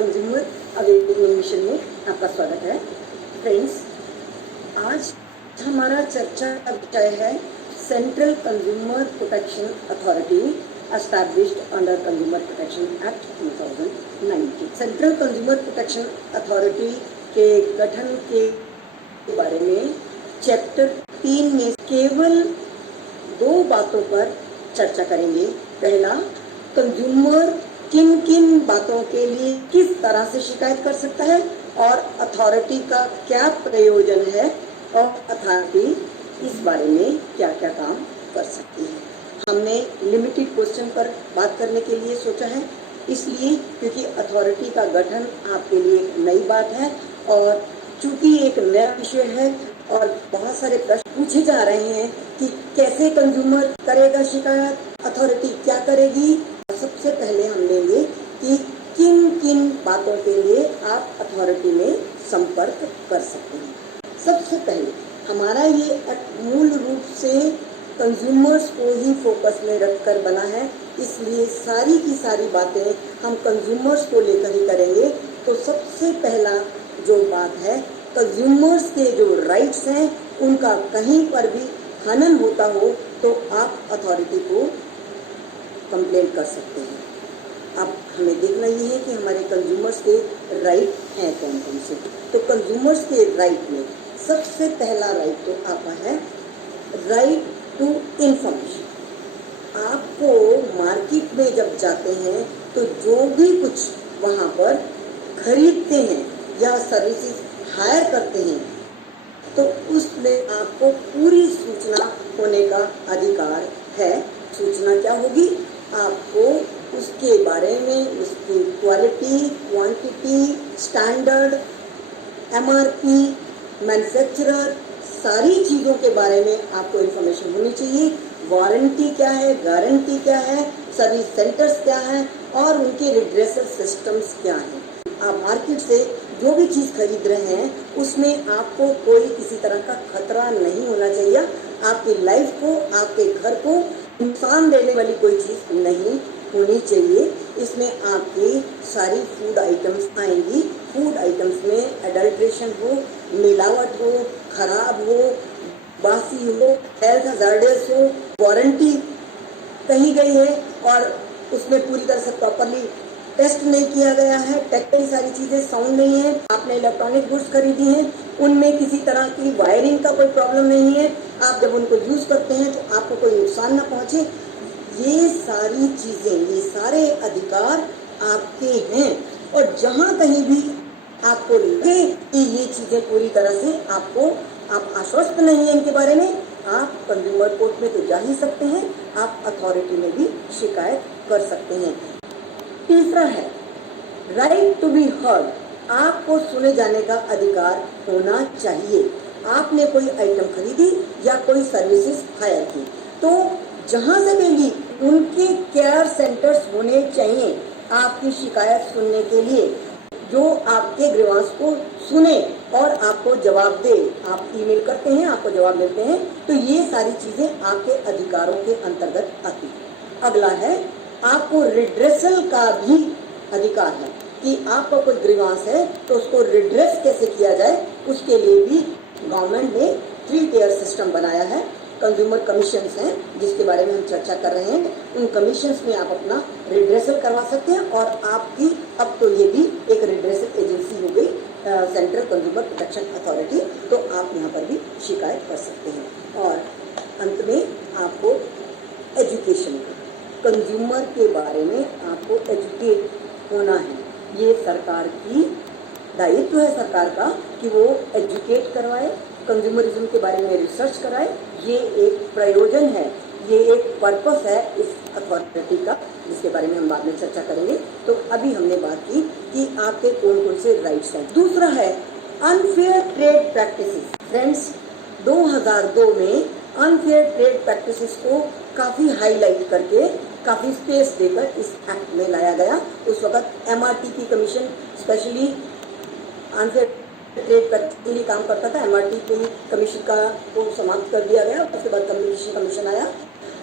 Consumer awareness mission में आपका स्वागत है। फ्रेंड्स, आज हमारा चर्चा का विषय है central consumer protection authority established under consumer protection act 2019। Central consumer protection authority के गठन के बारे में चैप्टर 3 में केवल 2 बातों पर चर्चा करेंगे। पहला, कंज्यूमर किन किन बातों के लिए किस तरह से शिकायत कर सकता है और अथॉरिटी का क्या प्रयोजन है और अथॉरिटी इस बारे में क्या क्या काम कर सकती है। हमने लिमिटेड क्वेश्चन पर बात करने के लिए सोचा है, इसलिए क्योंकि अथॉरिटी का गठन आपके लिए एक नई बात है और चूंकि एक नया विषय है और बहुत सारे प्रश्न पूछे जा रहे हैं कि कैसे कंज्यूमर करेगा शिकायत, अथॉरिटी क्या करेगी। सबसे पहले हम लेंगे कि किन किन बातों के लिए आप अथॉरिटी में संपर्क कर सकते हैं। सबसे पहले हमारा ये मूल रूप से कंज्यूमर्स को ही फोकस में रखकर बना है, इसलिए सारी की सारी बातें हम कंज्यूमर्स को लेकर ही करेंगे। तो सबसे पहला जो बात है, कंज्यूमर्स के जो राइट्स हैं उनका कहीं पर भी हनन होता हो तो आप अथॉरिटी को कंप्लेन कर सकते हैं। अब हमें देखना ये है कि हमारे कंज्यूमर्स के राइट हैं कौन कौन से। तो कंज्यूमर्स के राइट में सबसे पहला राइट तो आता है राइट टू इंफॉर्मेशन। आपको मार्केट में जब जाते हैं तो जो भी कुछ वहाँ पर खरीदते हैं या सर्विसेज हायर करते हैं तो उसमें आपको पूरी सूचना होने का अधिकार है। सूचना क्या होगी? आपको उसके बारे में, उसकी quality, quantity, standard, MRP, manufacturer, सारी चीज़ों के बारे में आपको इन्फॉर्मेशन होनी चाहिए। वारंटी क्या है, गारंटी क्या है, सर्विस सेंटर्स क्या है और उनके रिड्रेसल सिस्टम्स क्या हैं। आप मार्केट से जो भी चीज़ खरीद रहे हैं उसमें आपको कोई किसी तरह का खतरा नहीं होना चाहिए। आपकी लाइफ को, आपके घर को नुकसान देने वाली कोई चीज़ नहीं होनी चाहिए। इसमें आपकी सारी फूड आइटम्स आएंगी। फूड आइटम्स में एडल्ट्रेशन हो, मिलावट हो, खराब हो, बासी हो, हेल्थ हजार्डस हो, वारंटी कही गई है और उसमें पूरी तरह से प्रॉपरली टेस्ट नहीं किया गया है, टेक्निकली सारी चीज़ें साउंड नहीं है। आपने इलेक्ट्रॉनिक गुड्स खरीदी हैं, उनमें किसी तरह की वायरिंग का कोई प्रॉब्लम नहीं है। आप जब उनको यूज़ करते हैं तो आपको कोई नुकसान ना पहुँचे। ये सारी चीज़ें, ये सारे अधिकार आपके हैं और जहाँ कहीं भी आपको लगे कि ये चीज़ें पूरी तरह से आप आश्वस्त नहीं हैं इनके बारे में, आप कंज्यूमर कोर्ट में तो जा ही सकते हैं, आप अथॉरिटी में भी शिकायत कर सकते हैं। तीसरा है राइट टू बी हर्ड। आपको सुने जाने का अधिकार होना चाहिए। आपने कोई आइटम खरीदी या कोई सर्विसेज हायर की तो जहां से भी उनके केयर सेंटर्स होने चाहिए आपकी शिकायत सुनने के लिए, जो आपके ग्रीवांस को सुने और आपको जवाब दे। आप ईमेल करते हैं, आपको जवाब मिलते हैं, तो ये सारी चीजें आपके अधिकारों के अंतर्गत आती है। अगला है, आपको रिड्रेसल का भी अधिकार है कि आपका कोई ग्रीवांस है तो उसको रिड्रेस कैसे किया जाए, उसके लिए भी गवर्नमेंट ने 3 टियर सिस्टम बनाया है। कंज्यूमर कमीशंस हैं जिसके बारे में हम चर्चा कर रहे हैं। उन कमीशंस में आप अपना रिड्रेसल करवा सकते हैं और आपकी अब तो ये भी एक रिड्रेसल एजेंसी हो गई, सेंट्रल कंज्यूमर प्रोटेक्शन अथॉरिटी, तो आप यहाँ पर भी शिकायत कर सकते हैं। और अंत में आपको एजुकेशन, कंज्यूमर के बारे में आपको एजुकेट होना है। ये सरकार की दायित्व है, सरकार का, कि वो एजुकेट करवाए, कंज्यूमरिज्म के बारे में रिसर्च कराए। ये एक प्रयोजन है, ये एक पर्पस है इस अथॉरिटी का, जिसके बारे में हम बाद में चर्चा करेंगे। तो अभी हमने बात की कि आपके कौन कौन से राइट्स हैं। दूसरा है अनफेयर ट्रेड प्रैक्टिसेस। फ्रेंड्स, 2002 में अनफेयर ट्रेड प्रैक्टिसेस को काफ़ी हाईलाइट करके, काफ़ी स्पेस देकर इस एक्ट में लाया गया। उस वक्त MRTP commission specially unfair trade practice के लिए काम करता था। MRTP कमीशन को समाप्त कर दिया गया, उसके बाद कंपटीशन कमीशन आया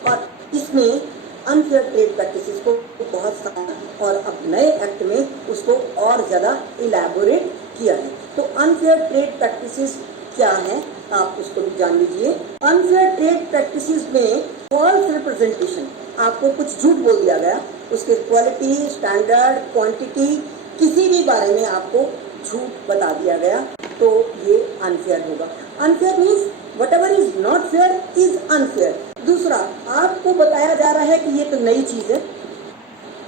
और इसमें अनफेयर ट्रेड प्रैक्टिसेस को बहुत सारा और अब नए एक्ट में उसको और ज़्यादा इलेबोरेट किया है। तो अनफेयर ट्रेड प्रैक्टिसेस क्या है आप उसको भी जान लीजिए। अनफेयर ट्रेड प्रैक्टिसेस में फॉल्स रिप्रेजेंटेशन, आपको कुछ झूठ बोल दिया गया, उसके क्वालिटी, स्टैंडर्ड, क्वांटिटी, किसी भी बारे में आपको झूठ बता दिया गया, तो ये अनफेयर होगा। Unfair means whatever is not fair is unfair। दूसरा, आपको बताया जा रहा है कि ये तो नई चीज है,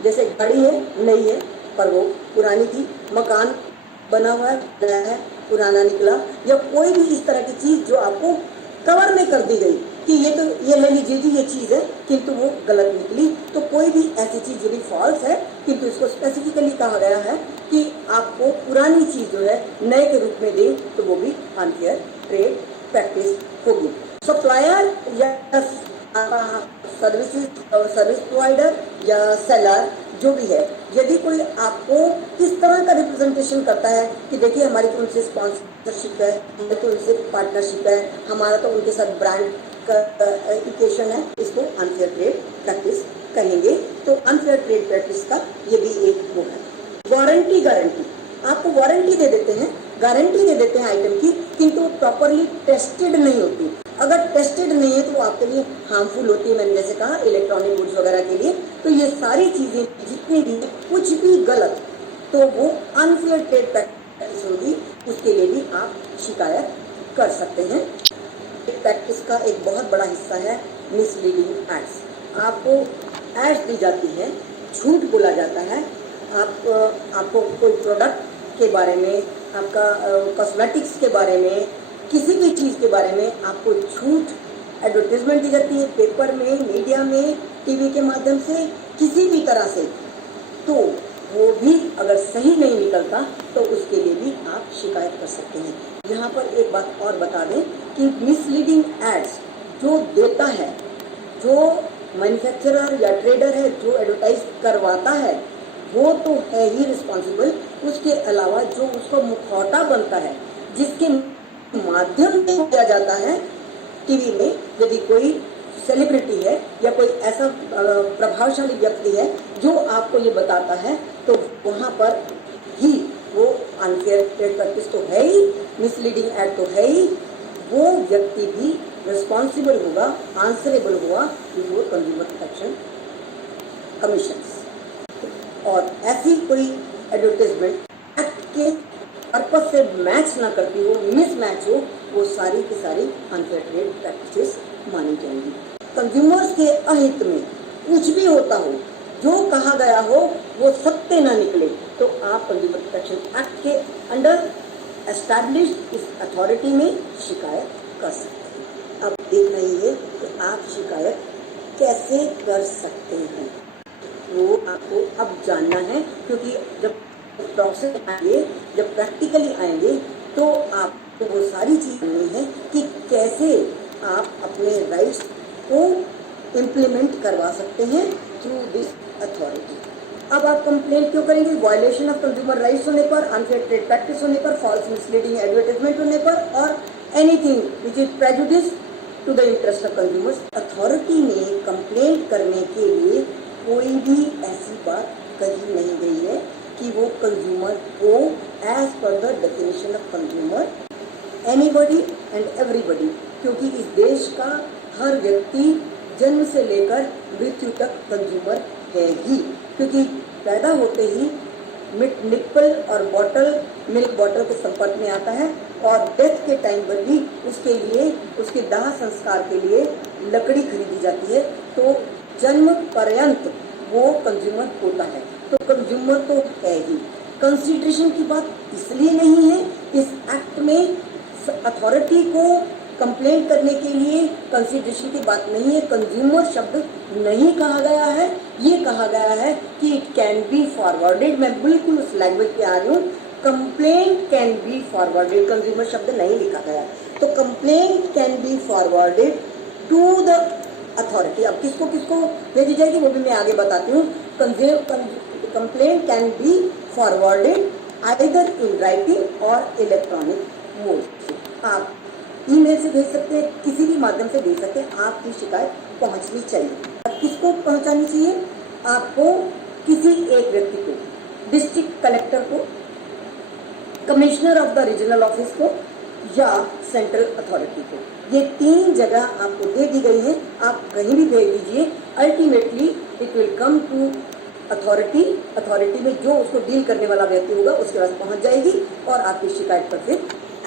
जैसे गाड़ी है नई है पर वो पुरानी थी, मकान बना हुआ है नया है पुराना निकला, या कोई भी इस तरह की चीज जो आपको कवर में कर दी गई कि ये ले लीजिए कि ये चीज है, किंतु वो गलत निकली। तो कोई भी ऐसी चीज यदि फॉल्स है किंतु इसको स्पेसिफिकली कहा गया है कि आपको पुरानी चीज जो है नए के रूप में दे, तो वो भी अनफेयर ट्रेड प्रैक्टिस होगी। सप्लायर या सर्विस प्रोवाइडर या सेलर जो भी है, यदि कोई आपको इस तरह का रिप्रेजेंटेशन करता है कि देखिए हमारी तो उनसे स्पॉन्सरशिप है, हमारी तो उनसे पार्टनरशिप है, हमारा तो उनके साथ ब्रांड का इक्वेशन है, इसको अनफेयर ट्रेड प्रैक्टिस कहेंगे। तो अनफेयर ट्रेड प्रैक्टिस का ये भी एक वो है। वारंटी गारंटी, आपको वारंटी दे देते हैं, गारंटी दे देते हैं आइटम की, किंतु प्रॉपरली टेस्टेड नहीं होती। अगर टेस्टेड नहीं है तो वो आपके लिए हार्मफुल होती है। मैंने जैसे कहा इलेक्ट्रॉनिक गुड्स वगैरह के लिए, तो ये सारी चीजें जितनी भी कुछ भी गलत, तो वो अनफेयर ट्रेड प्रैक्टिस होगी, उसके लिए भी आप शिकायत कर सकते हैं। प्रैक्टिस का एक बहुत बड़ा हिस्सा है मिसलीडिंग एड्स। आपको एड्स दी जाती है, झूठ बोला जाता है, आपको कोई प्रोडक्ट के बारे में, आपका कॉस्मेटिक्स के बारे में, किसी भी चीज़ के बारे में आपको झूठ एडवर्टीजमेंट दी जाती है, पेपर में, मीडिया में, टीवी के माध्यम से, किसी भी तरह से, तो वो भी अगर सही नहीं निकलता तो उसके लिए भी आप शिकायत कर सकते हैं। यहाँ पर एक बात और बता दें कि मिसलीडिंग एड्स जो देता है, जो मैन्युफैक्चरर या ट्रेडर है, जो एडवर्टाइज करवाता है, वो तो है ही रिस्पॉन्सिबल। उसके अलावा जो उसका मुखौटा बनता है, जिसके माध्यम से किया जाता है टीवी में, यदि कोई सेलिब्रिटी है या कोई ऐसा प्रभावशाली व्यक्ति है जो आपको ये बताता है, तो वहाँ पर ही वो अनफेयर ट्रेड प्रैक्टिस तो है ही, मिसलीडिंग एड तो है ही, वो व्यक्ति भी रिस्पॉन्सिबल होगा, आंसरेबल होगा बिफोर कंज्यूमर प्रोटेक्शन कमीशन। और ऐसी कोई एडवर्टाइजमेंट एक्ट के पर्पस से मैच ना करती हो, मिसमैच हो, वो सारी की सारी अनफेयर ट्रेड प्रैक्टिसेस मानी जाएंगी। कंज्यूमर्स के अहित में कुछ भी होता हो, जो कहा गया हो वो सत्य ना निकले, तो आप कंज्यूमर प्रोटेक्शन एक्ट के अंडर एस्टैब्लिश्ड इस अथॉरिटी में शिकायत कर सकते हैं। अब देख रही है कि आप शिकायत कैसे कर सकते हैं, वो आपको अब जानना है, क्योंकि जब प्रोसेस आएंगे, जब प्रैक्टिकली आएंगे, तो आपको वो सारी चीज़ जाननी है कि कैसे आप अपने राइट्स को इम्प्लीमेंट करवा सकते हैं थ्रू दिस अथॉरिटी। अब आप कंप्लेंट क्यों करेंगे? वायलेशन ऑफ कंज्यूमर राइट्स होने पर, अनफेयर ट्रेड प्रैक्टिस होने पर, फॉल्स मिसलीडिंग एडवर्टाइजमेंट होने पर, और anything which is prejudice to the interest of consumers. Authority ने कंप्लेंट करने के लिए कोई भी ऐसी बात कही नहीं गई है कि वो कंज्यूमर को as per the definition of consumer anybody and everybody, क्योंकि इस देश का हर व्यक्ति जन्म से लेकर मृत्यु तक कंज्यूमर है ही, क्योंकि पैदा होते ही निप्पल और बॉटल, मिल्क बॉटल के संपर्क में आता है, और डेथ के टाइम पर भी उसके लिए, उसके दाह संस्कार के लिए लकड़ी खरीदी जाती है। तो जन्म पर्यंत वो कंज्यूमर होता है, तो कंज्यूमर तो है ही। कंसिडरेशन की बात इसलिए नहीं है, इस एक्ट में अथॉरिटी को कंप्लेंट करने के लिए कंसिडरेशन की बात नहीं है, कंज्यूमर शब्द नहीं कहा गया है, ये कहा गया है कि इट कैन बी फॉरवर्डेड। मैं बिल्कुल उस लैंग्वेज पे आ रही हूँ, complaint can be forwarded, consumer शब्द नहीं लिखा गया। तो complaint can be forwarded to the authority. अब किसको किसको भेजी जाएगी वो भी मैं आगे बताती हूँ। Complaint can be forwarded either in writing और इलेक्ट्रॉनिक मोड। आप ईमेल से भेज सकते हैं, किसी भी माध्यम से भेज सकते हैं, आपकी शिकायत पहुंचनी चाहिए। किसको पहुंचानी चाहिए? आपको किसी एक व्यक्ति को, डिस्ट्रिक्ट कलेक्टर को, commissioner of the regional office को या सेंट्रल अथॉरिटी को। ये 3 जगह आपको दे दी गई है, आप कहीं भी भेज दीजिए, ultimately it will come to authority. Authority में जो उसको डील करने वाला व्यक्ति होगा उसके पास पहुंच जाएगी और आपकी शिकायत पर फिर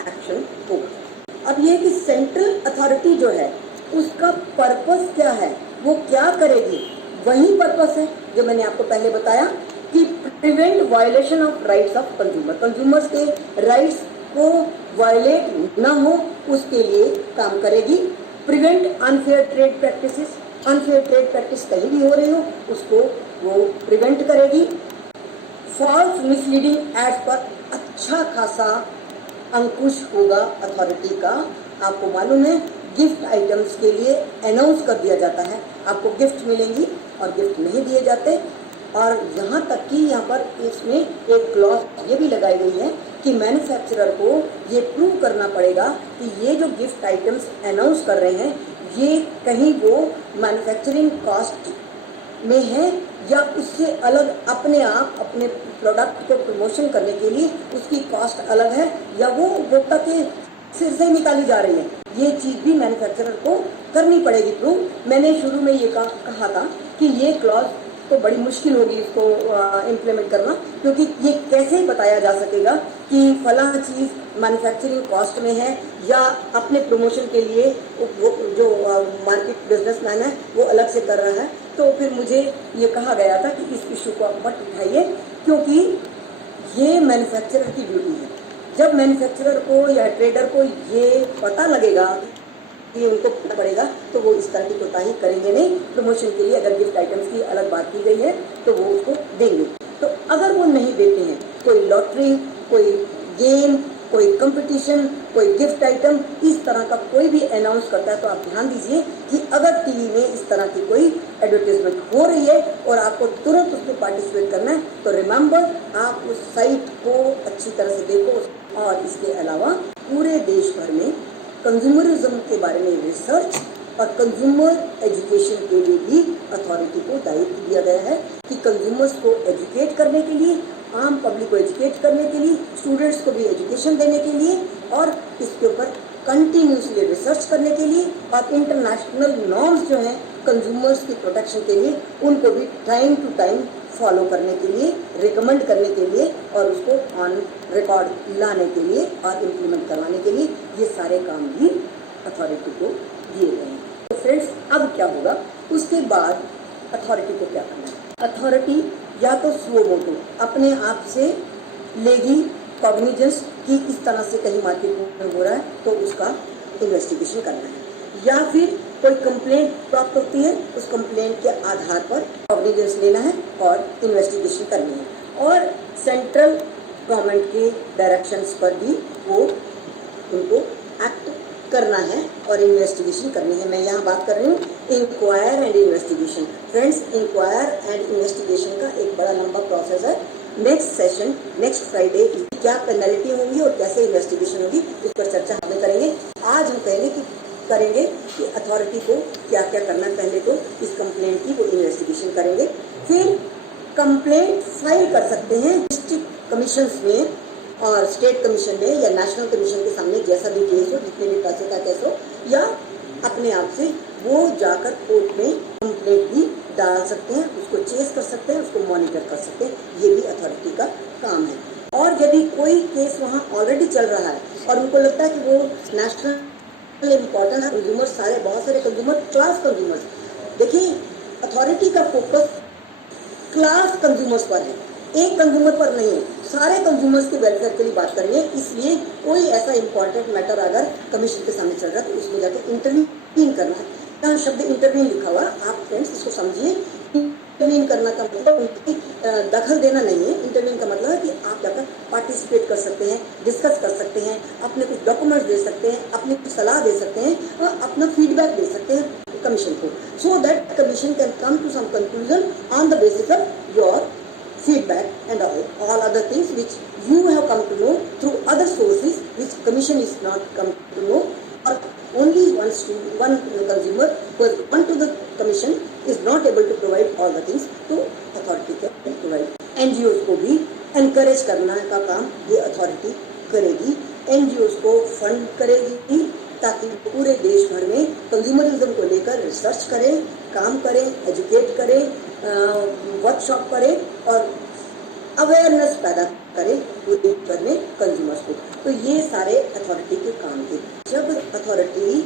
एक्शन होगा। अब ये कि सेंट्रल अथॉरिटी जो है उसका पर्पस क्या है, वो क्या करेगी, वही पर्पस है जो मैंने आपको पहले बताया कि prevent violation of rights of consumer. Consumers के राइट्स को वायलेट ना हो उसके लिए काम करेगी। Prevent unfair trade practices, unfair trade practice कहीं भी हो रही हो उसको वो प्रिवेंट करेगी। फॉल्स मिसलीडिंग एड्स पर अच्छा खासा अंकुश होगा अथॉरिटी का। आपको मालूम है गिफ्ट आइटम्स के लिए अनाउंस कर दिया जाता है, आपको गिफ्ट मिलेंगी और गिफ्ट नहीं दिए जाते। और यहाँ तक कि यहाँ पर इसमें एक क्लॉज ये भी लगाई गई है कि मैन्युफैक्चरर को ये प्रूव करना पड़ेगा कि ये जो गिफ्ट आइटम्स अनाउंस कर रहे हैं ये कहीं वो मैन्युफैक्चरिंग कॉस्ट में है या उससे अलग अपने आप अपने प्रोडक्ट को प्रमोशन करने के लिए उसकी कॉस्ट अलग है या वो उपभोक्ता के सिर से निकाली जा रही है। ये चीज भी मैन्युफैक्चरर को करनी पड़ेगी प्रूव। मैंने शुरू में ये कहा था कि ये क्लॉज तो बड़ी मुश्किल होगी इसको इम्प्लीमेंट करना, क्योंकि ये कैसे बताया जा सकेगा कि फला चीज मैन्युफैक्चरिंग कॉस्ट में है या अपने प्रमोशन के लिए वो जो मार्केट बिजनेसमैन है वो अलग से कर रहा है। तो फिर मुझे ये कहा गया था कि इस इशू को आप मत उठाइए, क्योंकि ये मैन्युफैक्चरर की ड्यूटी है। जब मैन्युफैक्चरर को या ट्रेडर को ये पता लगेगा कि उनको पड़ेगा तो वो इस तरह की कोताही करेंगे नहीं। प्रमोशन के लिए अगर गिफ्ट आइटम्स की अलग बात की गई है तो वो उसको देंगे। तो अगर वो नहीं देते हैं, कोई लॉटरी, कोई गेम, कोई कंपटीशन, कोई गिफ्ट आइटम, इस तरह का कोई भी अनाउंस करता है तो आप ध्यान दीजिए कि अगर टीवी में इस तरह की कोई एडवर्टीजमेंट हो रही है और आपको तुरंत उसमें पार्टिसिपेट करना है तो रिमेंबर आप उस साइट को अच्छी तरह से देखो। और इसके अलावा पूरे देश भर में कंज्यूमरिज्म के बारे में रिसर्च और कंज्यूमर एजुकेशन के लिए भी अथॉरिटी को दायित्व दिया गया है कि कंज्यूमर्स को एजुकेट करने के लिए, आम पब्लिक को एजुकेट करने के लिए, स्टूडेंट्स को भी एजुकेशन देने के लिए और इसके ऊपर कंटिन्यूसली रिसर्च करने के लिए और इंटरनेशनल नॉर्म्स जो हैं कंज्यूमर्स की प्रोटेक्शन के लिए उनको भी टाइम टू टाइम फॉलो करने के लिए, रिकमेंड करने के लिए और उसको ऑन रिकॉर्ड लाने के लिए और इम्प्लीमेंट करवाने के लिए ये सारे काम भी अथॉरिटी को दिए गए हैं। तो फ्रेंड्स अब क्या होगा, उसके बाद अथॉरिटी को क्या करना है? अथॉरिटी या तो सुओ मोटो अपने आप से लेगी कॉग्निजेंस कि इस तरह से कहीं मार्केट में हो रहा है तो उसका इन्वेस्टिगेशन करना है, या फिर कोई कंप्लेंट प्राप्त होती है उस कंप्लेंट के आधार पर कॉग्निजेंस लेना है और इन्वेस्टिगेशन करनी है। और सेंट्रल गवर्नमेंट के डायरेक्शंस पर भी वो उनको एक्ट करना है और इन्वेस्टिगेशन करनी है। मैं यहाँ बात कर रही हूँ inquire and investigation. Friends, inquire and investigation का एक बड़ा लंबा प्रोसेस है। नेक्स्ट सेशन नेक्स्ट फ्राइडे क्या पेनल्टी होगी और कैसे इन्वेस्टिगेशन होगी इस पर चर्चा हम करेंगे। आज हम करेंगे कि अथॉरिटी को क्या क्या करना है। पहले तो इस कंप्लेंट की वो इन्वेस्टिगेशन करेंगे, फिर कंप्लेंट फाइल कर सकते हैं डिस्ट्रिक्ट कमीशंस में और स्टेट कमीशन में या नेशनल कमीशन के सामने, जैसा भी केस हो, जितने भी पैसे का केस हो, या अपने आप से वो जाकर कोर्ट में कंप्लेंट भी डाल सकते हैं, उसको चेस कर सकते हैं, उसको मॉनिटर कर सकते हैं। ये भी अथॉरिटी का काम है। और यदि कोई केस वहाँ ऑलरेडी चल रहा है और उनको लगता है कि वो नेशनल इम्पोर्टेंट है, कंज्यूमर सारे बहुत सारे कंज्यूमर क्लास कंज्यूमर्स, देखिए अथॉरिटी का फोकस क्लास कंज्यूमर्स पर है, एक कंज्यूमर पर नहीं है, सारे कंज्यूमर्स के वेलफेयर के लिए बात कर रही है। इसलिए कोई ऐसा इम्पोर्टेंट मैटर अगर कमीशन के सामने चल रहा है तो उसमें जाकर इंटरवीन करना है। यहाँ शब्द इंटरवीन लिखा हुआ, आप फ्रेंड्स इसको समझिए। इंटरवीन करना का मतलब दखल देना नहीं है। इंटरवीन का मतलब है कि आप जाकर पार्टिसिपेट कर सकते हैं, डिस्कस कर सकते हैं, अपने कुछ डॉक्यूमेंट्स दे सकते हैं, अपनी कुछ सलाह दे सकते हैं और अपना फीडबैक दे सकते हैं कमीशन को, so that commission can come to some conclusion on the basis of your feedback and all other things which you have come to know through other sources which commission is not come to know, or only one consumer who has gone to the commission is not able to provide all the things, तो authority can provide. NGOs को भी encourage करना का काम ये authority करेगी. NGOs को fund करेगी ताकि पूरे देश भर में कंज्यूमरिज्म को लेकर रिसर्च करें, काम करें, एजुकेट करें, वर्कशॉप करें और अवेयरनेस पैदा करें पूरे भर में कंज्यूमर्स को. तो ये सारे अथॉरिटी के काम थे. जब अथॉरिटी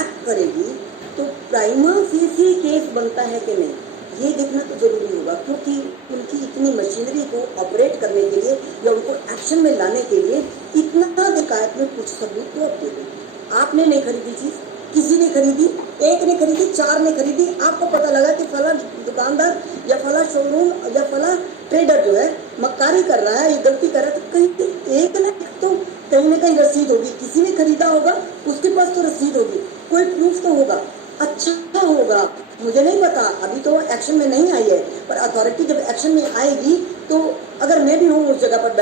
एक्ट करेगी तो प्राइमा फेसी केस बनता है कि नहीं, ये देखना तो जरूरी होगा, क्योंकि उनकी इतनी मशीनरी को ऑपरेट करने के लिए या उनको एक्शन में लाने के लिए इतना शिकायत में कुछ सबूत तो अब दे दो. आपने नहीं खरीदी चीज, किसी ने खरीदी, एक ने खरीदी, चार ने खरीदी, आपको पता लगा कि फला दुकानदार या फला शोरूम या फला ट्रेडर जो है मक्कारी कर रहा है, ये गलती कर रहा है, तो कहीं एक ना तो कहीं ना कहीं रसीद होगी, किसी ने खरीदा होगा उसके पास तो रसीद होगी, कोई प्रूफ तो होगा. अच्छा होगा, मुझे नहीं पता, अभी तो एक्शन में नहीं आई है, पर अथॉरिटी जब एक्शन में आएगी तो अगर मैं भी हूँ उस जगह पर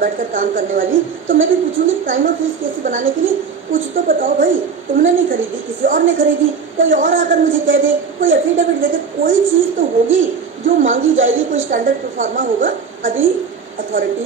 बैठकर काम करने वाली, तो मैं भी पूछूंगी प्राइमा फेसी केस बनाने के लिए कुछ तो बताओ भाई, तुमने नहीं खरीदी, किसी और ने खरीदी, कोई और आकर मुझे कह दे, कोई एफिडेविट दे दे, कोई चीज तो होगी जो मांगी जाएगी, कोई स्टैंडर्ड प्रोफार्मा होगा. अभी अथॉरिटी